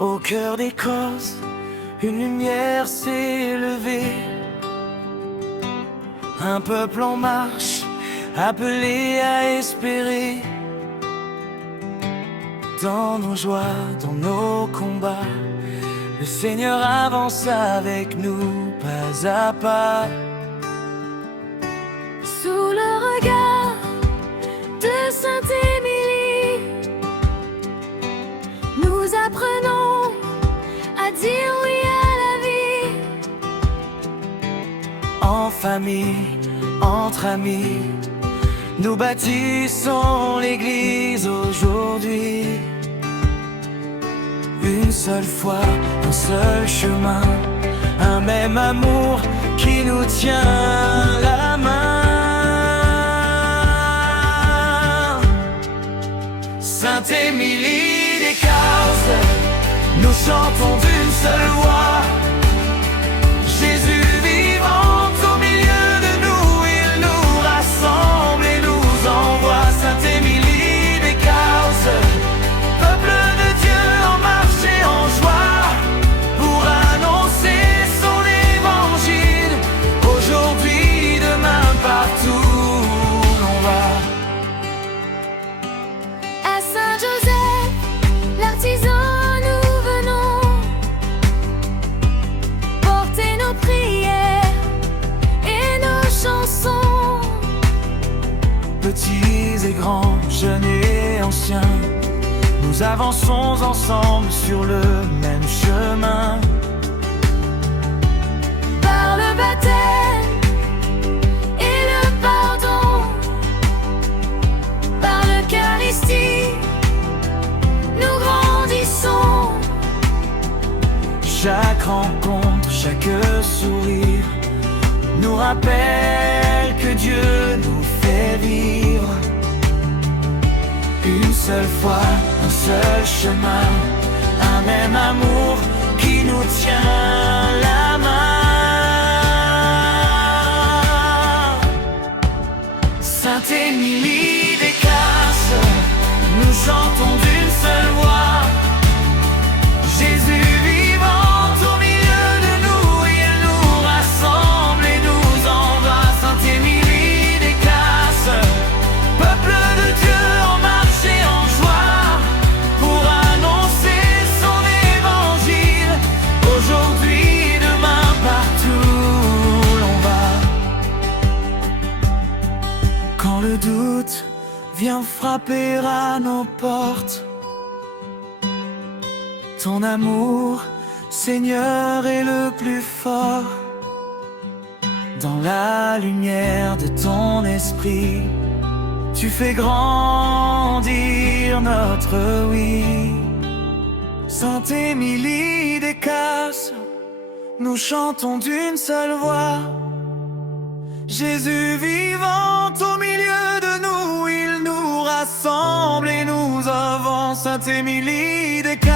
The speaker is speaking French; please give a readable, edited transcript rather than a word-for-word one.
Au cœur des causes, une lumière s'est levée. Un peuple en marche, appelé à espérer. Dans nos joies, dans nos combats, le Seigneur avance avec nous, pas à pas. Sous le regard de Sainte Émilie, nous apprenons à dire oui à la vie. En famille, entre amis, nous bâtissons l'église aujourd'hui. Une seule foi, un seul chemin, un même amour qui nous tient la main. Sainte Émilie des Causes, nous chantons d'une seule voix. Jésus vivant au milieu de nous, il nous rassemble et nous envoie. Sainte Émilie des Causes, peuple de Dieu en marche et en joie, pour annoncer son évangile, aujourd'hui, demain, partout où l'on va. À Saint-Joseph, l'artisan, nous venons porter nos prières et nos chansons. Petits et grands, jeunes et anciens, nous avançons ensemble sur le même chemin. Par le baptême et le pardon, par l'Eucharistie, nous grandissons. Chaque rencontre, chaque sourire nous rappelle que Dieu nous fait vivre. Une seule foi, un seul chemin, un même amour qui nous tient la main. Sainte Émilie des Causes, nous chantons d'une seule voix. Jésus vivant au milieu de nous, il nous rassemble et nous envoie. Sainte Émilie des Causes, peuple de Dieu en marche et en joie, pour annoncer son évangile, aujourd'hui, demain, partout où l'on va. Quand le doute vient frapper à nos portes, ton amour, Seigneur, est le plus fort. Dans la lumière de ton esprit, tu fais grandir notre oui. Sainte Émilie des Causes, nous chantons d'une seule voix. Jésus vivant au milieu de nous, il nous rassemble et nous avance. Sainte Émilie des Causes,